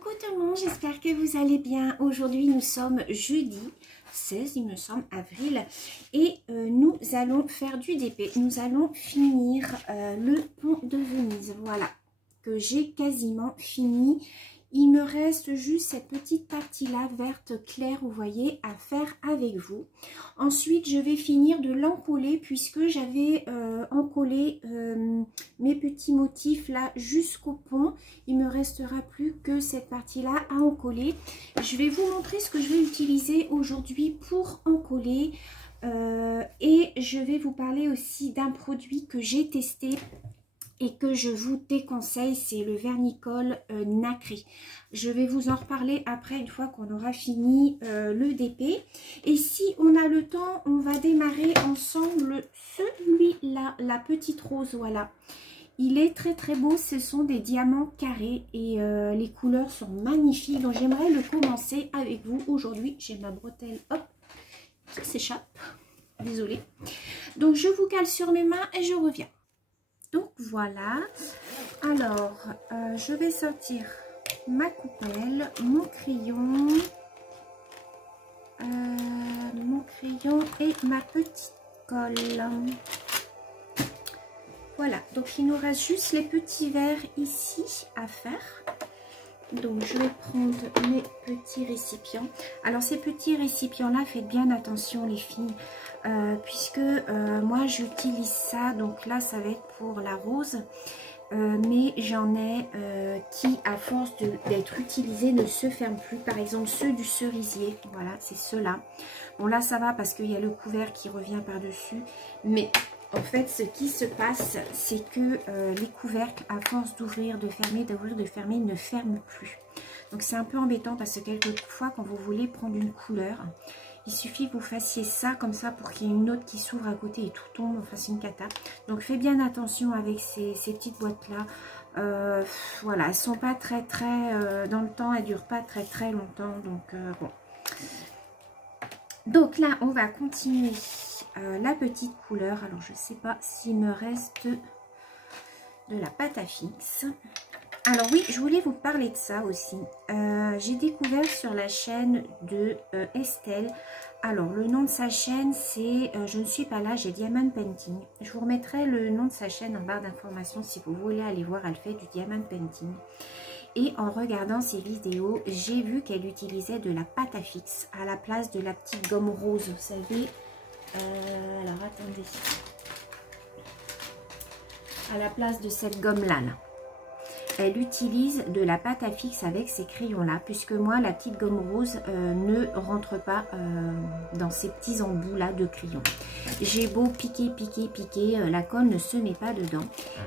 Coucou tout le monde, j'espère que vous allez bien. Aujourd'hui nous sommes jeudi 16, il me semble, avril. Et nous allons faire du DP. Nous allons finir le pont de Venise. Voilà, que j'ai quasiment fini. Il me reste juste cette petite partie-là, verte claire, vous voyez, à faire avec vous. Ensuite, je vais finir de l'encoller puisque j'avais encollé mes petits motifs là jusqu'au pont. Il me restera plus que cette partie-là à encoller. Je vais vous montrer ce que je vais utiliser aujourd'hui pour encoller. Et je vais vous parler aussi d'un produit que j'ai testé et que je vous déconseille, c'est le vernicole nacré. Je vais vous en reparler après, une fois qu'on aura fini le DP. Et si on a le temps, on va démarrer ensemble celui-là, la petite rose, voilà. Il est très très beau, ce sont des diamants carrés et les couleurs sont magnifiques. Donc j'aimerais le commencer avec vous aujourd'hui. J'ai ma bretelle, hop, qui s'échappe, désolée. Donc je vous cale sur mes mains et je reviens. Donc voilà, alors je vais sortir ma coupelle, mon crayon et ma petite colle. Voilà, donc il nous reste juste les petits verres ici à faire. Donc je vais prendre mes petits récipients. Alors ces petits récipients là, faites bien attention les filles, puisque moi j'utilise ça. Donc là ça va être pour la rose, mais j'en ai qui à force d'être utilisés ne se ferment plus. Par exemple ceux du cerisier, voilà, c'est ceux-là. Bon là ça va parce qu'il y a le couvert qui revient par dessus, mais en fait, ce qui se passe, c'est que les couvercles, à force d'ouvrir, de fermer, d'ouvrir, de fermer, ne ferment plus. Donc, c'est un peu embêtant parce que quelquefois, quand vous voulez prendre une couleur, il suffit que vous fassiez ça comme ça pour qu'il y ait une autre qui s'ouvre à côté et tout tombe. Enfin, c'est une cata. Donc, faites bien attention avec ces petites boîtes-là. Voilà, elles ne sont pas très dans le temps. Elles ne durent pas très longtemps. Donc, bon. Donc là, on va continuer. La petite couleur, alors je sais pas s'il me reste de la pâte à fixe. Alors oui, je voulais vous parler de ça aussi. J'ai découvert sur la chaîne de Estelle. Alors le nom de sa chaîne c'est je ne suis pas là, j'ai Diamond Painting. Je vous remettrai le nom de sa chaîne en barre d'informations si vous voulez aller voir. Elle fait du Diamond Painting. Et en regardant ses vidéos, j'ai vu qu'elle utilisait de la pâte à fixe à la place de la petite gomme rose, vous savez. Alors attendez, à la place de cette gomme là, elle utilise de la pâte à fixe avec ces crayons là, puisque moi la petite gomme rose ne rentre pas dans ces petits embouts là de crayons. J'ai beau piquer, la colle ne se met pas dedans.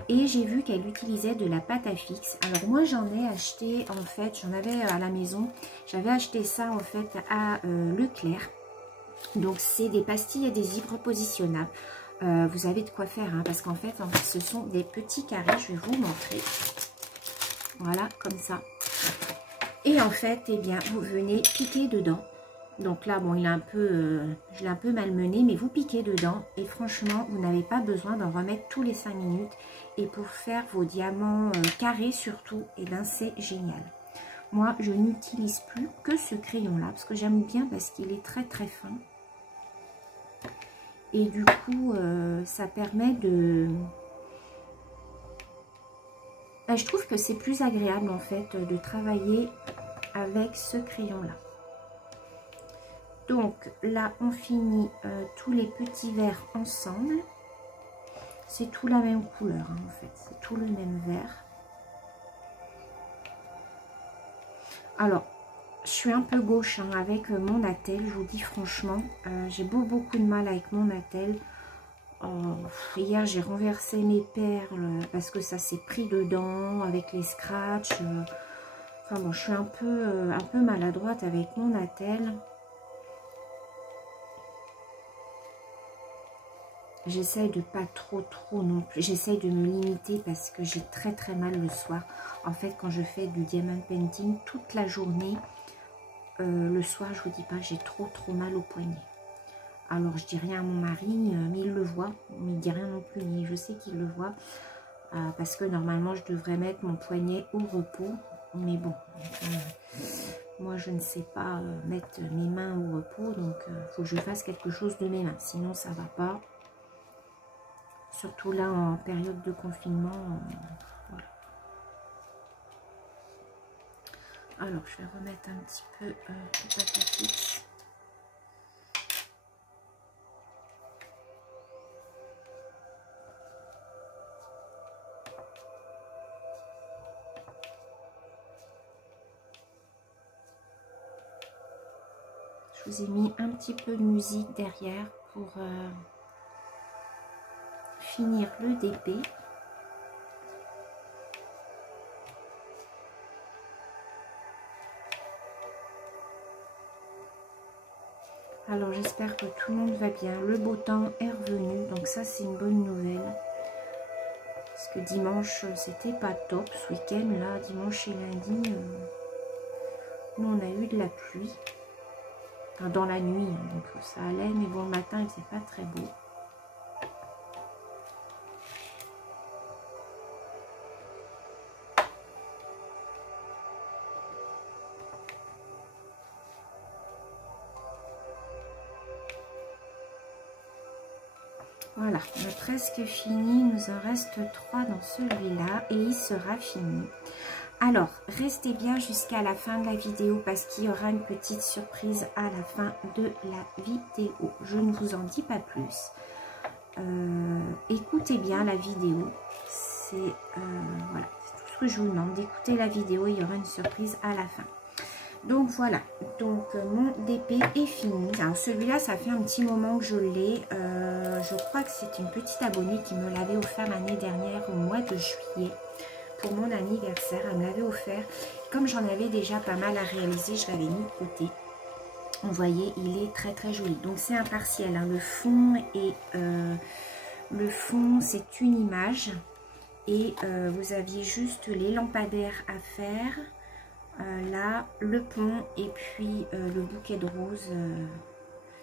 Et j'ai vu qu'elle utilisait de la pâte à fixe. Alors moi j'en ai acheté en fait, j'en avais à la maison, j'avais acheté ça en fait à Leclerc. Donc c'est des pastilles adhésives repositionnables. Vous avez de quoi faire, hein, parce qu'en fait ce sont des petits carrés. Je vais vous montrer. Voilà, comme ça. Et en fait, eh bien, vous venez piquer dedans. Donc là, bon, il est un peu, je l'ai un peu malmené, mais vous piquez dedans. Et franchement, vous n'avez pas besoin d'en remettre tous les 5 minutes. Et pour faire vos diamants carrés surtout, eh bien, c'est génial. Moi, je n'utilise plus que ce crayon-là, parce que j'aime bien, parce qu'il est très fin. Et du coup, ça permet de... je trouve que c'est plus agréable, en fait, de travailler avec ce crayon-là. Donc, là, on finit tous les petits verres ensemble. C'est tout la même couleur, hein, en fait. C'est tout le même vert. Alors, je suis un peu gauche hein, avec mon attel, je vous dis franchement. J'ai beaucoup de mal avec mon attel. Hier, j'ai renversé mes perles parce que ça s'est pris dedans avec les scratchs. Enfin bon, je suis un peu maladroite avec mon attel. J'essaye de pas trop non plus. J'essaye de me limiter parce que j'ai très mal le soir. En fait, quand je fais du diamond painting toute la journée, le soir, je vous dis pas, j'ai trop mal au poignet. Alors, je dis rien à mon mari, mais il le voit. Mais il dit rien non plus, mais je sais qu'il le voit. Parce que normalement, je devrais mettre mon poignet au repos. Mais bon, moi je ne sais pas mettre mes mains au repos, donc il faut que je fasse quelque chose de mes mains, sinon ça va pas. Surtout là en période de confinement. Voilà. Alors je vais remettre un petit peu de pâte à fixe. Je vous ai mis un petit peu de musique derrière pour finir le DP. Alors j'espère que tout le monde va bien. Le beau temps est revenu, donc ça c'est une bonne nouvelle. Parce que dimanche c'était pas top ce week-end, là dimanche et lundi, nous on a eu de la pluie. Enfin, dans la nuit, donc ça allait, mais bon le matin il faisait pas très beau. Voilà, on a presque fini, il nous en reste 3 dans celui-là et il sera fini. Alors, restez bien jusqu'à la fin de la vidéo parce qu'il y aura une petite surprise à la fin de la vidéo. Je ne vous en dis pas plus. Écoutez bien la vidéo. C'est voilà, c'est tout ce que je vous demande. D'écouter la vidéo, il y aura une surprise à la fin. Donc voilà, donc mon DP est fini. Alors celui-là, ça fait un petit moment que je l'ai. Je crois que c'est une petite abonnée qui me l'avait offert l'année dernière au mois de juillet. Pour mon anniversaire, elle me l'avait offert. Comme j'en avais déjà pas mal à réaliser, je l'avais mis de côté. Vous voyez, il est très très joli. Donc c'est un partiel, hein. Le fond c'est une image. Et vous aviez juste les lampadaires à faire. Là, le pont et puis le bouquet de roses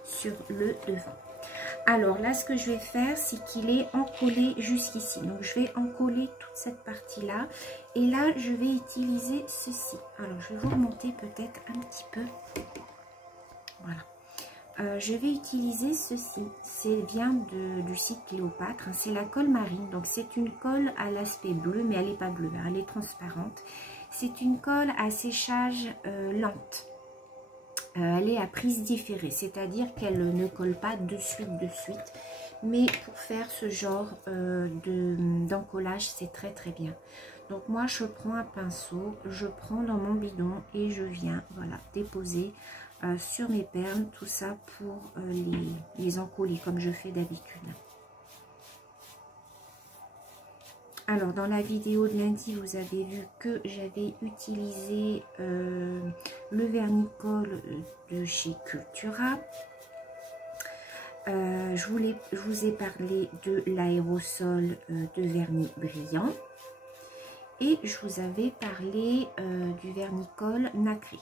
sur le devant. Alors là, ce que je vais faire, c'est qu'il est encollé jusqu'ici. Donc, je vais encoller toute cette partie-là. Et là, je vais utiliser ceci. Alors, je vais vous remonter peut-être un petit peu. Voilà. Je vais utiliser ceci. C'est bien du site Cléopâtre. Hein. C'est la colle marine. Donc, c'est une colle à l'aspect bleu, mais elle n'est pas bleue. Hein. Elle est transparente. C'est une colle à séchage lente. Elle est à prise différée, c'est-à-dire qu'elle ne colle pas de suite, mais pour faire ce genre d'encollage, c'est très très bien. Donc moi, je prends un pinceau, je prends dans mon bidon et je viens, voilà, déposer sur mes perles, tout ça pour les encoller comme je fais d'habitude. Alors, dans la vidéo de lundi, vous avez vu que j'avais utilisé le vernis-colle de chez Cultura. Je vous ai parlé de l'aérosol de vernis brillant. Et je vous avais parlé du vernis-colle nacré.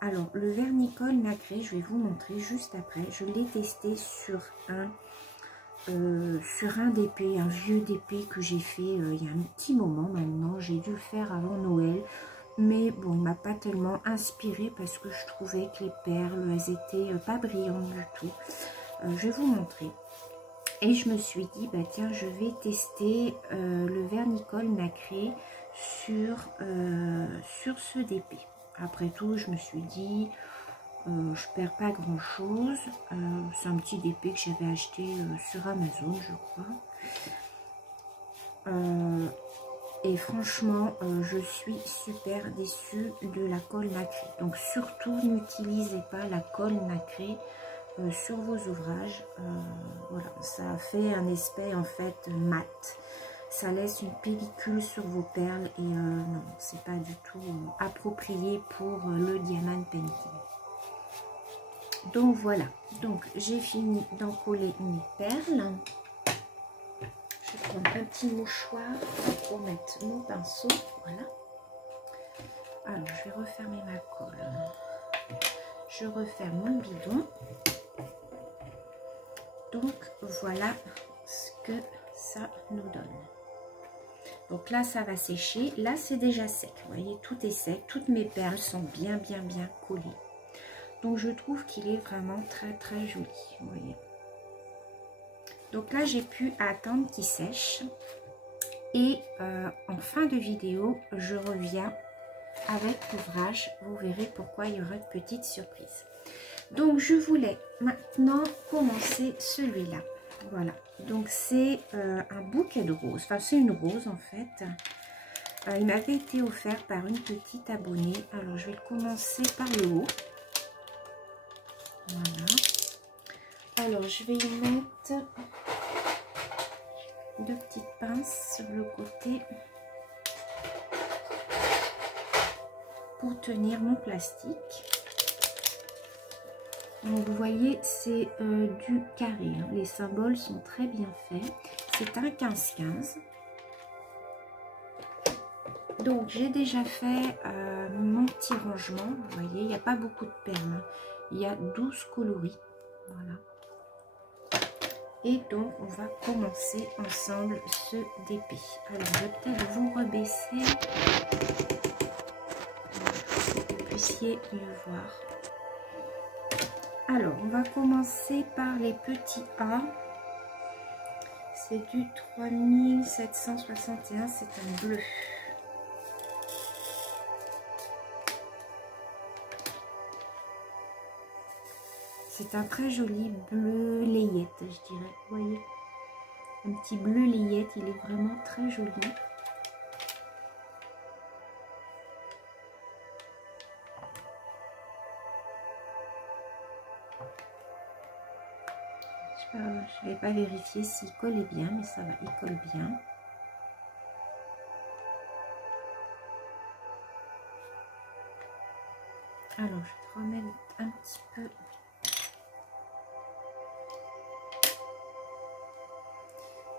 Alors, le vernis-colle nacré, je vais vous montrer juste après. Je l'ai testé sur un DP, un vieux DP que j'ai fait il y a un petit moment maintenant. J'ai dû le faire avant Noël, mais bon, il m'a pas tellement inspiré parce que je trouvais que les perles, elles étaient pas brillantes du tout. Je vais vous montrer. Et je me suis dit, bah tiens, je vais tester le vernis-colle nacré sur ce DP. Après tout, je me suis dit, je perds pas grand chose. C'est un petit DP que j'avais acheté sur Amazon, je crois. Et franchement, je suis super déçue de la colle nacrée. Donc surtout, n'utilisez pas la colle nacrée sur vos ouvrages. Voilà, ça fait un aspect en fait mat. Ça laisse une pellicule sur vos perles et non, c'est pas du tout approprié pour le diamant painting. Donc voilà, donc j'ai fini d'encoller mes perles. Je vais prendre un petit mouchoir pour mettre mon pinceau. Voilà. Alors je vais refermer ma colle. Je referme mon bidon. Donc voilà ce que ça nous donne. Donc là, ça va sécher. Là, c'est déjà sec. Vous voyez, tout est sec. Toutes mes perles sont bien collées. Donc, je trouve qu'il est vraiment très joli. Vous voyez. Donc là, j'ai pu attendre qu'il sèche. Et en fin de vidéo, je reviens avec l'ouvrage. Vous verrez pourquoi il y aura de petites surprises. Donc, je voulais maintenant commencer celui-là. Voilà. Donc, c'est un bouquet de roses. Enfin, c'est une rose, en fait. Il m'avait été offert par une petite abonnée. Alors, je vais commencer par le haut. Voilà. Alors, je vais y mettre 2 petites pinces sur le côté pour tenir mon plastique. Donc vous voyez, c'est du carré, hein. Les symboles sont très bien faits. C'est un 15-15. Donc j'ai déjà fait mon petit rangement. Vous voyez, il n'y a pas beaucoup de perles, hein. Il y a 12 coloris. Voilà. Et donc on va commencer ensemble ce DP. Alors je vais peut-être vous rebaisser pour que vous puissiez mieux voir. Alors, on va commencer par les petits A. C'est du 3761, c'est un bleu. C'est un très joli bleu layette, je dirais. Vous voyez, un petit bleu layette, il est vraiment très joli. Je ne vais pas vérifier s'il collait bien, mais ça va, il colle bien. Alors, je vais te remettre un petit peu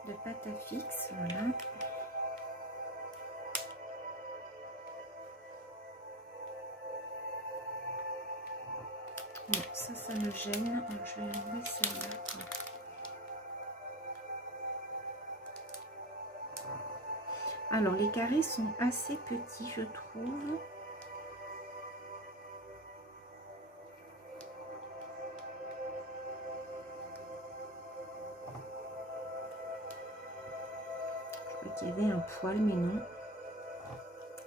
de pâte à fixe, voilà. Bon, ça me gêne, donc je vais enlever celle-là. Alors, les carrés sont assez petits, je trouve. Je crois qu'il y avait un poil, mais non.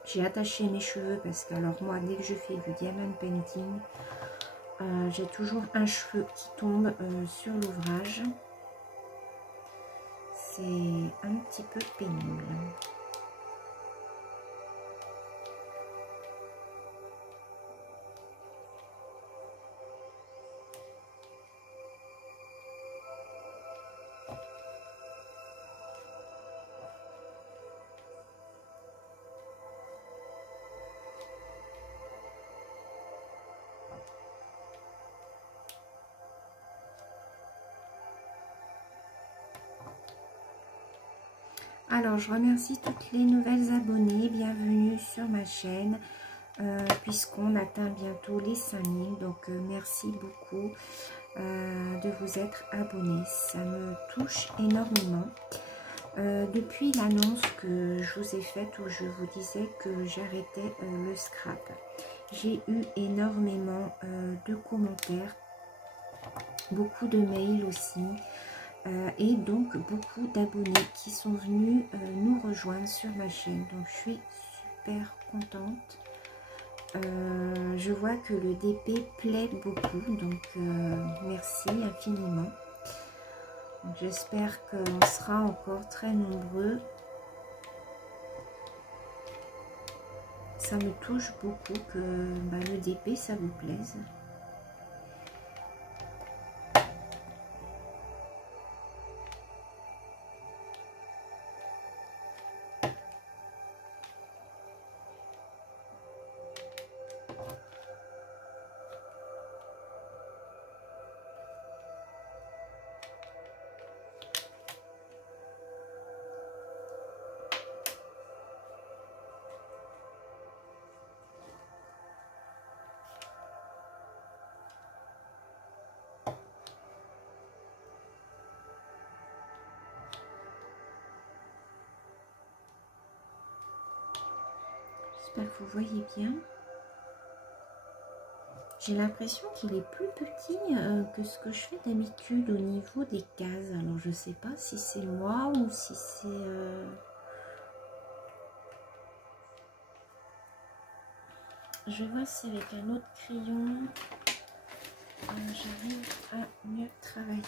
J'ai attaché mes cheveux parce que, alors moi, dès que je fais du diamond painting, j'ai toujours un cheveu qui tombe sur l'ouvrage. C'est un petit peu pénible. Alors, je remercie toutes les nouvelles abonnées. Bienvenue sur ma chaîne, puisqu'on atteint bientôt les 5000. Donc, merci beaucoup de vous être abonnés. Ça me touche énormément. Depuis l'annonce que je vous ai faite où je vous disais que j'arrêtais le scrap, j'ai eu énormément de commentaires, beaucoup de mails aussi. Et donc beaucoup d'abonnés qui sont venus nous rejoindre sur ma chaîne. Donc je suis super contente. Je vois que le DP plaît beaucoup, donc merci infiniment. J'espère qu'on sera encore très nombreux. Ça me touche beaucoup que le DP ça vous plaise. j'espère que vous voyez bien. J'ai l'impression qu'il est plus petit que ce que je fais d'habitude au niveau des cases. Alors je sais pas si c'est moi ou si c'est... Je vais voir si avec un autre crayon, j'arrive à mieux travailler.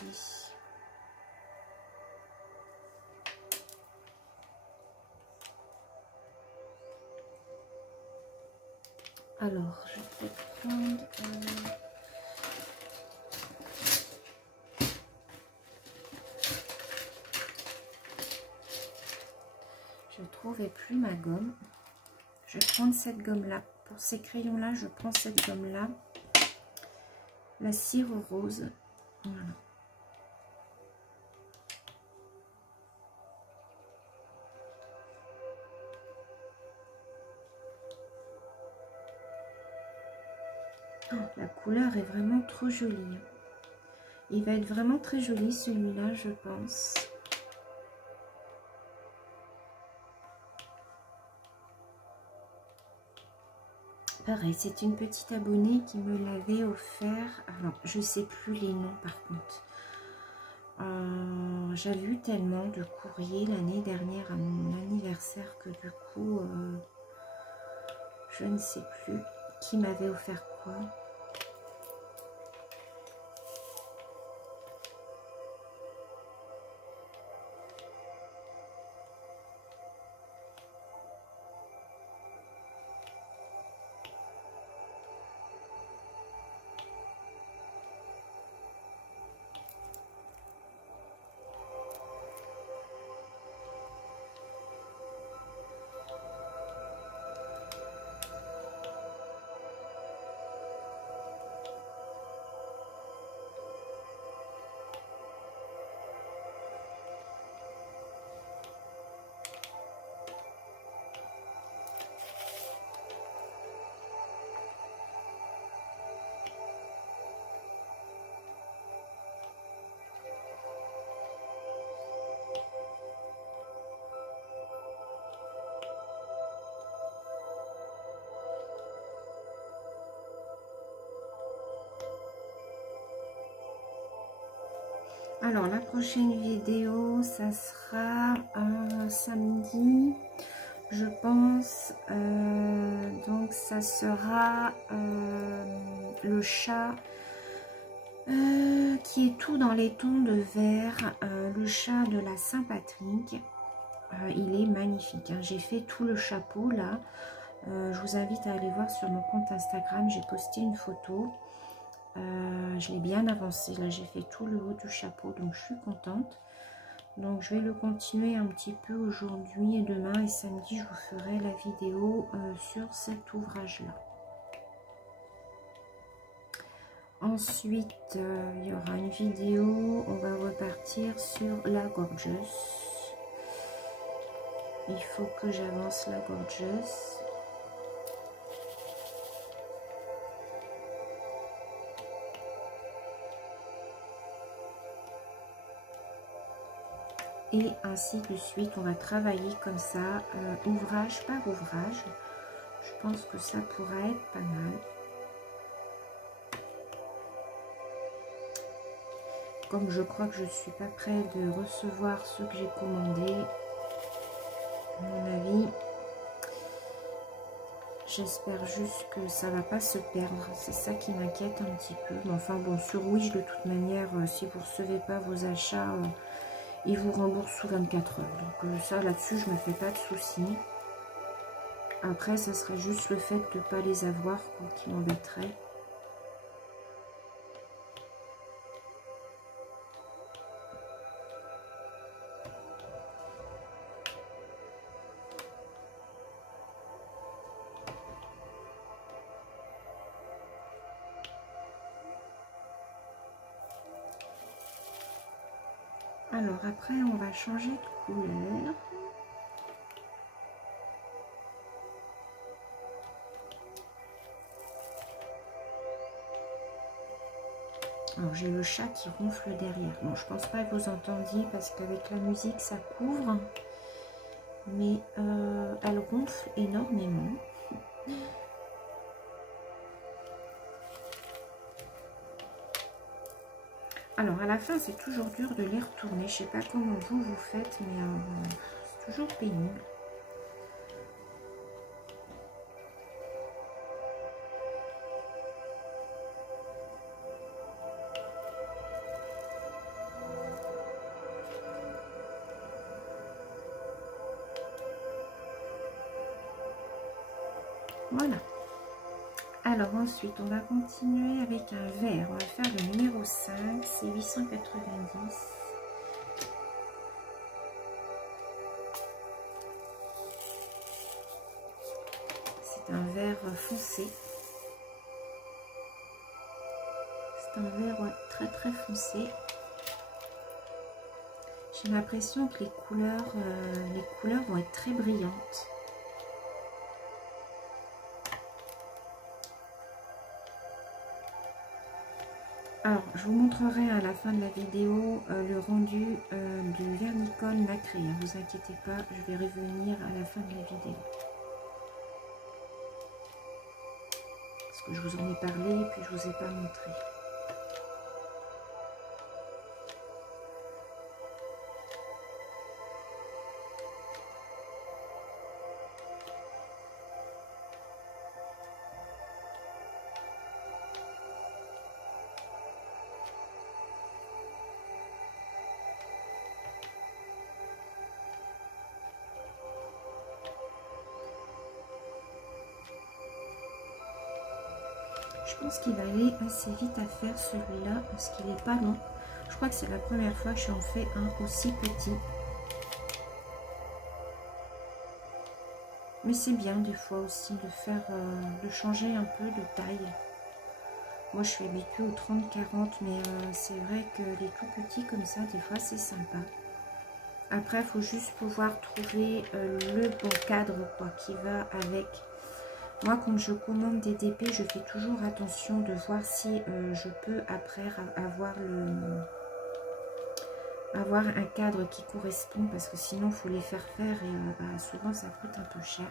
Alors, je vais prendre... je ne trouvais plus ma gomme. Je vais prendre cette gomme-là. Pour ces crayons-là, je prends cette gomme-là. La cire rose. Voilà. Oh, la couleur est vraiment trop jolie. Il va être vraiment très joli celui-là, je pense. Pareil, c'est une petite abonnée qui me l'avait offert. Alors, je sais plus les noms par contre. J'avais eu tellement de courriers l'année dernière à mon anniversaire que du coup, je ne sais plus qui m'avait offert quoi. Alors, la prochaine vidéo, ça sera un samedi, je pense. Donc, ça sera le chat qui est tout dans les tons de vert. Le chat de la Saint-Patrick. Il est magnifique. Hein. J'ai fait tout le chapeau, là. Je vous invite à aller voir sur mon compte Instagram. J'ai posté une photo. Je l'ai bien avancé, là j'ai fait tout le haut du chapeau, donc je suis contente. Donc je vais le continuer un petit peu aujourd'hui et demain, et samedi je vous ferai la vidéo sur cet ouvrage là. Ensuite il y aura une vidéo, on va repartir sur la Gorgeous. Il faut que j'avance la Gorgeous. Et ainsi de suite, on va travailler comme ça, ouvrage par ouvrage. Je pense que ça pourrait être pas mal. Comme je crois que je ne suis pas près de recevoir ce que j'ai commandé, à mon avis, j'espère juste que ça va pas se perdre. C'est ça qui m'inquiète un petit peu. Mais enfin bon, sur Wish, de toute manière, si vous ne recevez pas vos achats... il vous rembourse sous 24 heures. Donc ça, là-dessus, je ne me fais pas de soucis. Après, ça serait juste le fait de ne pas les avoir qui m'embêterait. Alors après, on va changer de couleur. Alors j'ai le chat qui ronfle derrière. Bon, je pense pas que vous entendiez parce qu'avec la musique ça couvre. Mais elle ronfle énormément. Alors, à la fin, c'est toujours dur de les retourner. Je sais pas comment vous faites, mais c'est toujours pénible. Voilà. Alors ensuite, on va continuer avec un vert. On va faire le numéro 5, c'est 890. C'est un vert foncé. C'est un vert très très foncé. J'ai l'impression que les couleurs vont être très brillantes. Alors, je vous montrerai à la fin de la vidéo le rendu du vernicole nacré. Ne vous inquiétez pas, je vais revenir à la fin de la vidéo. Parce que je vous en ai parlé et puis je vous ai pas montré. Je pense qu'il va aller assez vite à faire celui-là parce qu'il n'est pas long. Je crois que c'est la première fois que j'en fais un aussi petit. Mais c'est bien des fois aussi de faire, de changer un peu de taille. Moi je suis habituée au 30-40, mais c'est vrai que les tout petits comme ça, des fois c'est sympa. Après, il faut juste pouvoir trouver le bon cadre quoi, qui va avec. Moi, quand je commande des DP, je fais toujours attention de voir si je peux après avoir un cadre qui correspond, parce que sinon, il faut les faire faire et souvent, ça coûte un peu cher.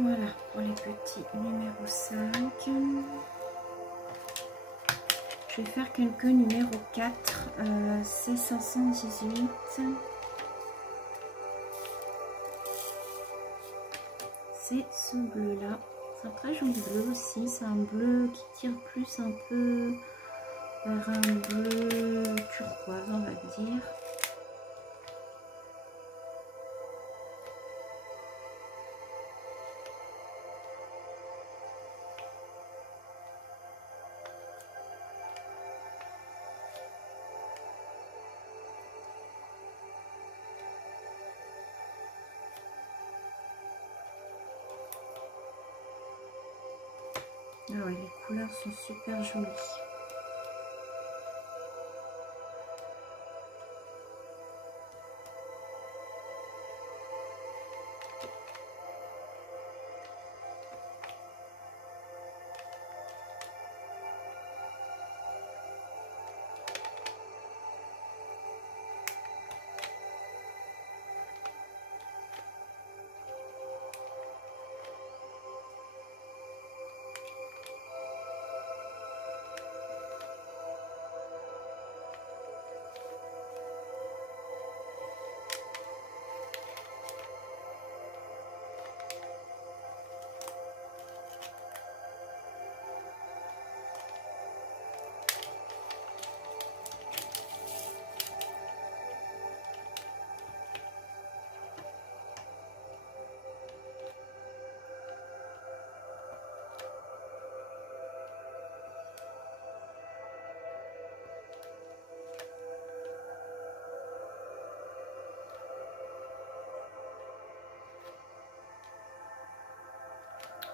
Voilà pour les petits numéro 5. Je vais faire quelques numéro 4. C'est 518. C'est ce bleu là. C'est un très joli bleu aussi. C'est un bleu qui tire plus un peu vers un bleu turquoise, on va dire. Ah ouais, les couleurs sont super jolies.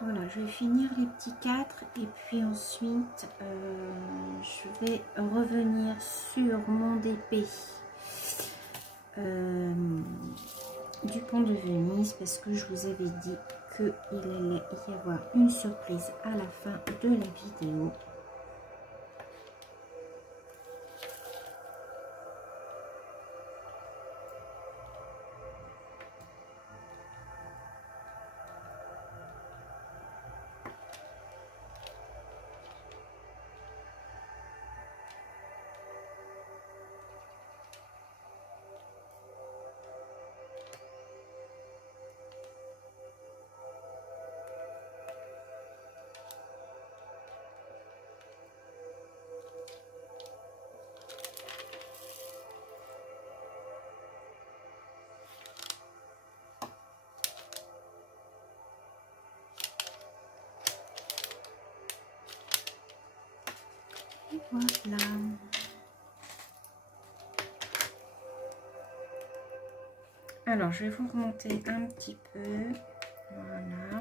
Voilà, je vais finir les petits 4 et puis ensuite je vais revenir sur mon DP du pont de Venise parce que je vous avais dit qu'il allait y avoir une surprise à la fin de la vidéo. Et voilà. Alors, je vais vous remonter un petit peu. Voilà.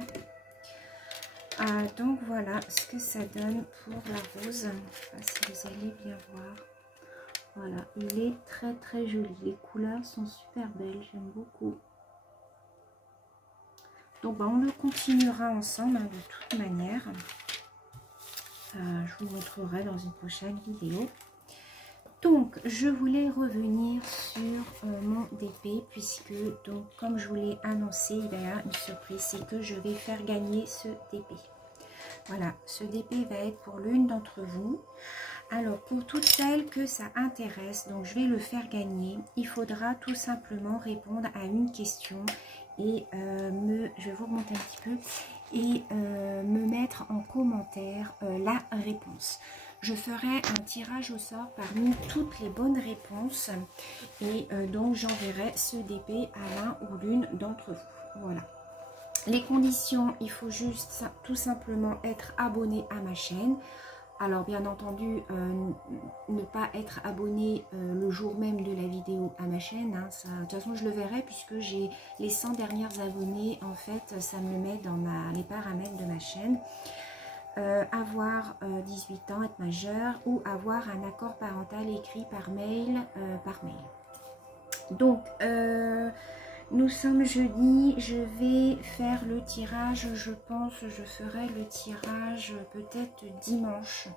Donc, voilà ce que ça donne pour la rose. Je ne sais pas si vous allez bien voir. Voilà, il est très très joli. Les couleurs sont super belles, j'aime beaucoup. Donc, on le continuera ensemble de toute manière. Je vous montrerai dans une prochaine vidéo. Donc, je voulais revenir sur mon DP puisque, donc, comme je vous l'ai annoncé, il y a une surprise, c'est que je vais faire gagner ce DP. Voilà, ce DP va être pour l'une d'entre vous. Alors, pour toutes celles que ça intéresse, donc je vais le faire gagner. Il faudra tout simplement répondre à une question et je vais vous remonter un petit peu et me mettre en commentaire la réponse. Je ferai un tirage au sort parmi toutes les bonnes réponses et donc j'enverrai ce DP à l'un ou l'une d'entre vous. Voilà. Les conditions, il faut juste tout simplement être abonné à ma chaîne. Alors bien entendu, ne pas être abonné le jour même de la vidéo à ma chaîne. Hein, ça, de toute façon, je le verrai puisque j'ai les 100 dernières abonnés. En fait, ça me met dans les paramètres de ma chaîne. Avoir 18 ans, être majeur ou avoir un accord parental écrit par mail. Donc, nous sommes jeudi, je vais faire le tirage, je pense, je ferai le tirage peut-être dimanche.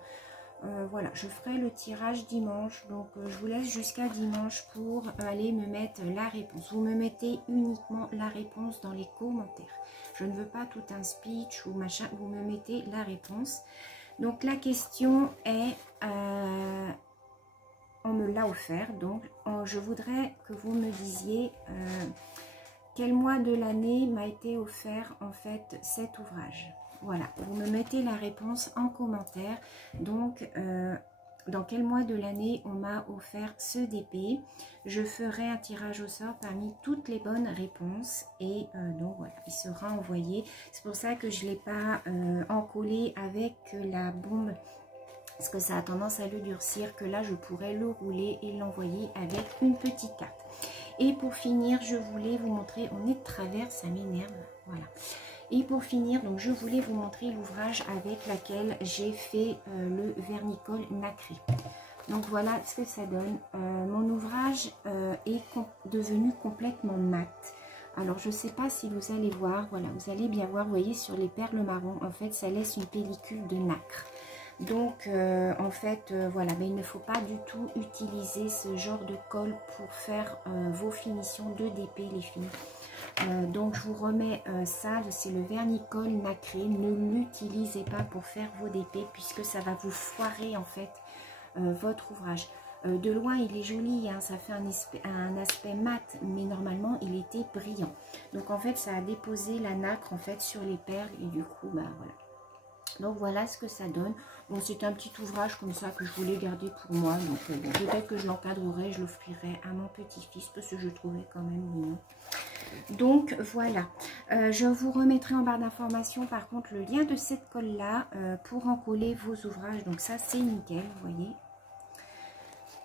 Voilà, je ferai le tirage dimanche, donc je vous laisse jusqu'à dimanche pour aller me mettre la réponse. Vous me mettez uniquement la réponse dans les commentaires. Je ne veux pas tout un speech ou machin, vous me mettez la réponse. Donc la question est, on me l'a offert, donc je voudrais que vous me disiez quel mois de l'année m'a été offert en fait cet ouvrage. Voilà, vous me mettez la réponse en commentaire. Donc, dans quel mois de l'année on m'a offert ce DP. Je ferai un tirage au sort parmi toutes les bonnes réponses. Et donc voilà, il sera envoyé. C'est pour ça que je ne l'ai pas encollé avec la bombe. Parce que ça a tendance à le durcir. Que là, je pourrais le rouler et l'envoyer avec une petite carte. Et pour finir, je voulais vous montrer, on est de travers, ça m'énerve, voilà. Et pour finir, donc je voulais vous montrer l'ouvrage avec laquelle j'ai fait le vernicole nacré. Donc voilà ce que ça donne. Mon ouvrage est devenu complètement mat. Alors je ne sais pas si vous allez voir, voilà, vous allez bien voir, vous voyez sur les perles marron, en fait ça laisse une pellicule de nacre. Donc en fait voilà, mais il ne faut pas du tout utiliser ce genre de colle pour faire vos finitions de DP les filles. Donc je vous remets ça, c'est le vernicole nacré. Ne l'utilisez pas pour faire vos DP puisque ça va vous foirer en fait votre ouvrage. De loin il est joli, hein, ça fait un aspect mat, mais normalement il était brillant. Donc en fait ça a déposé la nacre en fait sur les perles et du coup bah voilà. Donc voilà ce que ça donne. Bon, c'est un petit ouvrage comme ça que je voulais garder pour moi. Donc bon, peut-être que je l'encadrerai, je l'offrirai à mon petit-fils parce que je trouvais quand même mignon. Donc voilà, je vous remettrai en barre d'informations par contre le lien de cette colle là pour encoller vos ouvrages. Donc ça c'est nickel, vous voyez.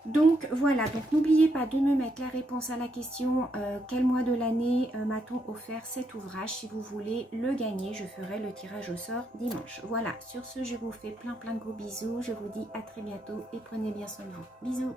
Donc voilà, donc n'oubliez pas de me mettre la réponse à la question quel mois de l'année m'a-t-on offert cet ouvrage. Si vous voulez le gagner, je ferai le tirage au sort dimanche. Voilà, sur ce, je vous fais plein de gros bisous. Je vous dis à très bientôt et prenez bien soin de vous. Bisous.